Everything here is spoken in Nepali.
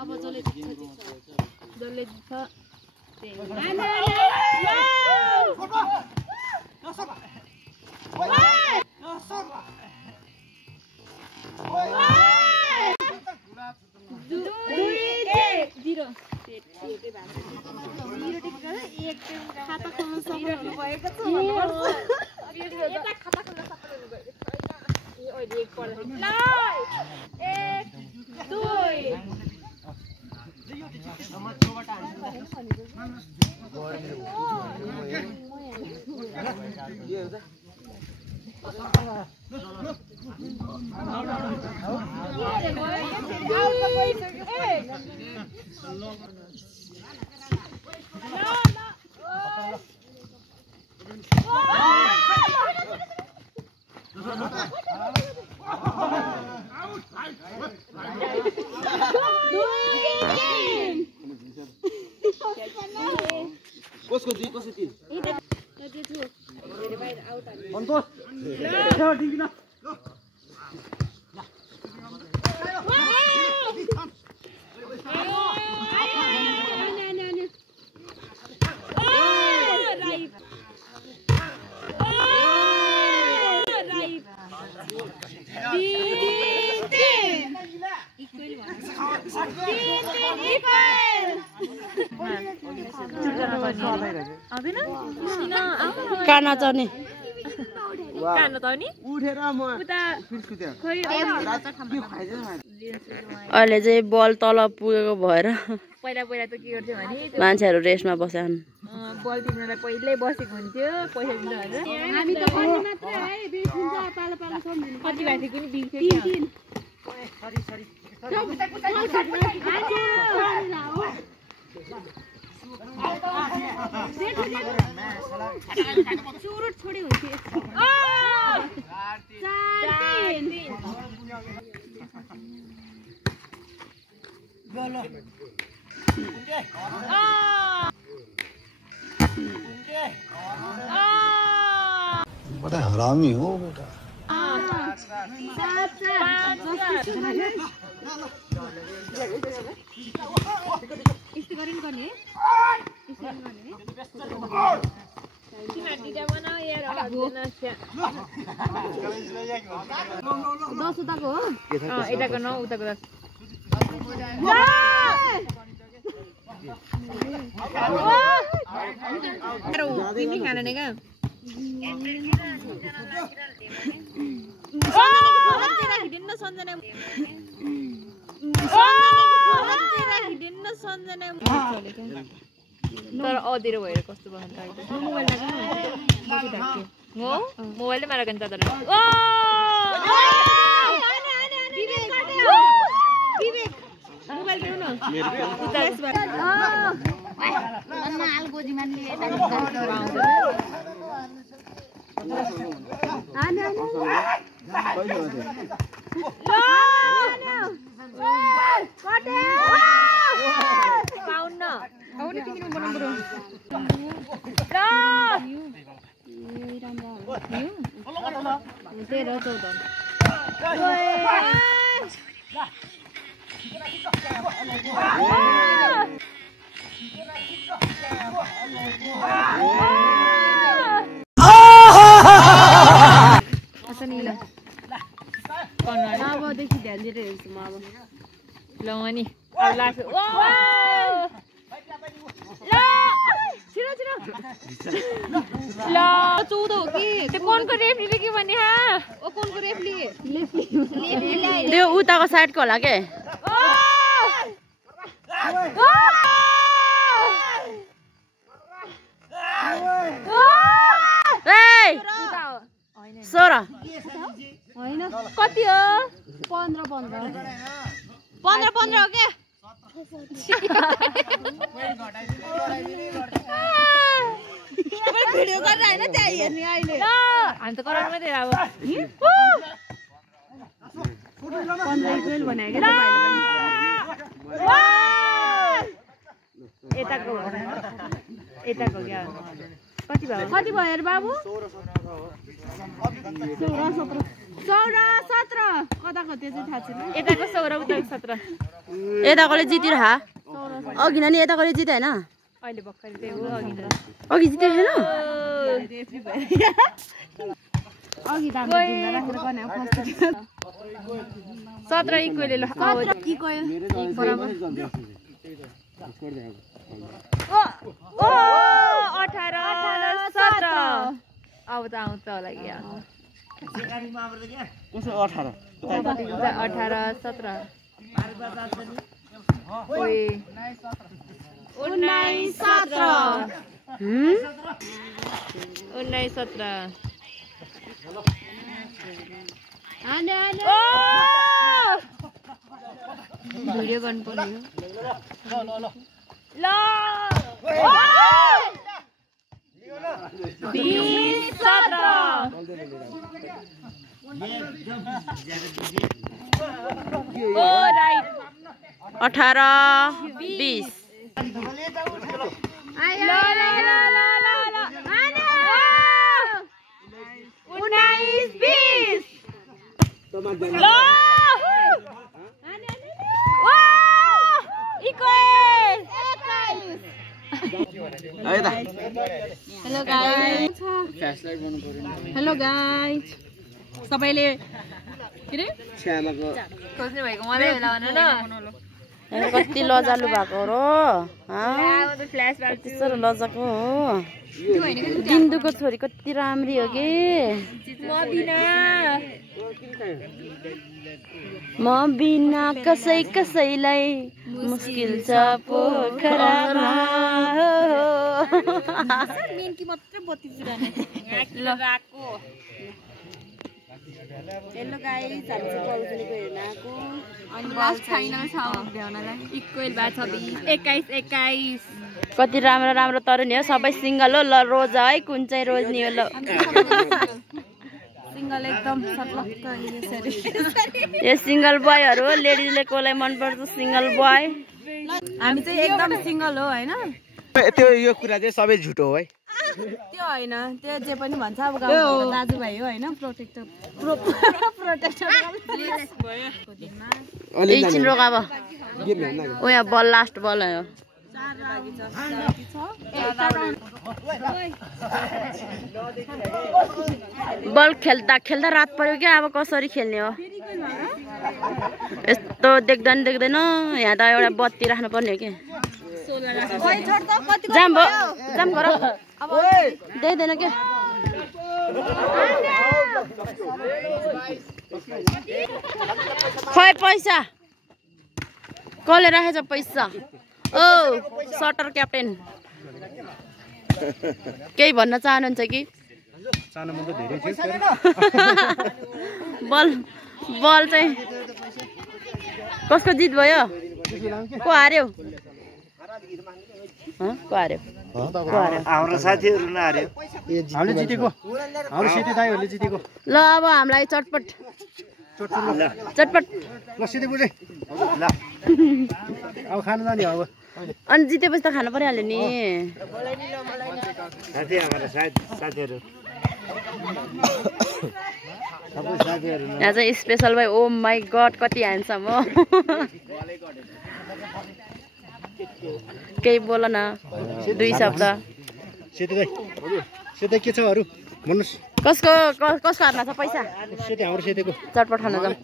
अब जसले जित्छ कसको 2 कसको 3 काना चने अहिले चाहिँ बल तल पुगेको भएर पहिला पहिला त के गर्थ्यो भने मान्छेहरू रेस्टमा बस्छन् बल तिमीलाई पहिल्यै बसेको हुन्थ्यो पैसा दिनु भनेर हामी त पनि मात्र है बिस हुन्छ पालो पालो सम्झिनु कति भाइ कुनै बिग्थ्यो के चुरुट छोडी हुन्थ्यो बड़ा हरामी हो बेटा दस उताको हो यताको 9 उताको 10 तिमी खाने क्या तर अधेरो भएर कस्तो भयो मोबाइलले मारेको नि त अबदेखि ध्यान दिएर हेर्छु म अब ल अनि अब लास्ट ल 14 हो कि त्यो कोनको रेफ्रीले के भने हा ओ कोनको रेफ्री त्यो उताको साइडको होला के सोह्र होइन कति हो 15 हो के भिडियो गरेर हैन त्यहाँ हेर्ने अहिले ल हामी त कराउनु मात्रै अब 15-12 भनेको के यताको क्या कति भयो अरे बाबु 16 17 16 17 कताको त्यो चाहिँ थाहा छैन यताको 16 उताको 17 यताकोले जित्यो हा अघि नानी यताकोले जित्यो हैन अहिले भर्खर त्यही हो अघि जित्यो हैन अघि त हामीले ढुङ्गा राखेर गर्ने फर्स्ट 17 इक्वल ल 17 इक्वल बराबर ओ 18 17 अब त आउँछ होला क्या कसो 18 18 17 ओइ 19 17 19 17 आने भिडियो गर्नु पर्ने ल 20 17 ओ राइट 18 20 ल ल ल ल ल आने 19 20 ल इक्वल हेलो गाइस सबैले के रे खोज्ने भएको मलाई होला भन न कति लजालु भएको हो र फ्ल्यासब्याक त्यसरी लजाको हो दिन्दुको छोरी कति राम्री हो के म बिना कसैलाई मुस्किल छ पोखरामा मेनकी मात्र बत्ती जुराने लगाको हेलो गाइस हामी चाहिँ कलकलीको हेर्न आएको अनि लास्ट फाइनल छ भ्याउनलाई इक्वल भा 26 21 21 कति राम्रो राम्रो तरुनी हो सबै सिंगल हो ल रोज है कुन चाहिँ रोज नि हो ल सिंगल एकदम सटलक्क यसरी यो सिंगल बोयहरु हो लेडीजले कोलाई मन पर्छ सिंगल बोय हामी चाहिँ एकदम सिंगल हो हैन त्यो यो कुरा चाहिँ सबै झुटो हो है त्यो हैन त्यो जे पनि भन्छ अब गाउँको दाजुभाइ हो हैन प्रोटेक्टर एकछिन रोक अब ओ यहाँ बल लास्ट बल हो बल खेल्दा खेल्दा रात पर्यो क्या अब कसरी खेल्ने हो यस्तो देख्दैन देख्दैन यहाँ त एउटा बत्ती राख्नु पर्ने हो कि जाम गर देख्दैन के खै पैसा कसले राखेछ पैसा ओ सटर क्याप्टेन केही भन्न चाहनुहुन्छ कि बल चाहिँ कसको जित भयो को हार्यो को हार्यो हाम्रो साथीहरु नहार्यो हामीले जितेको हाम्रो साथी दाइहरुले जितेको ल अब हामीलाई चटपट ल सिधै बुझे ल अब खानु जाने अब अनि जितेपछि त खानु परिहाल्यो नि साथी हाम्रो साथीहरु सबै साथीहरु यहाँ चाहिँ स्पेशल भाइ ओ माई गड कति ह्यान्डसम हो केही बोल न दुई शब्द सेतै के छ अरु भन्नुस् कसको हातमा छ पैसा सेतै हाम्रो सेतैको चटपट खान जाऊ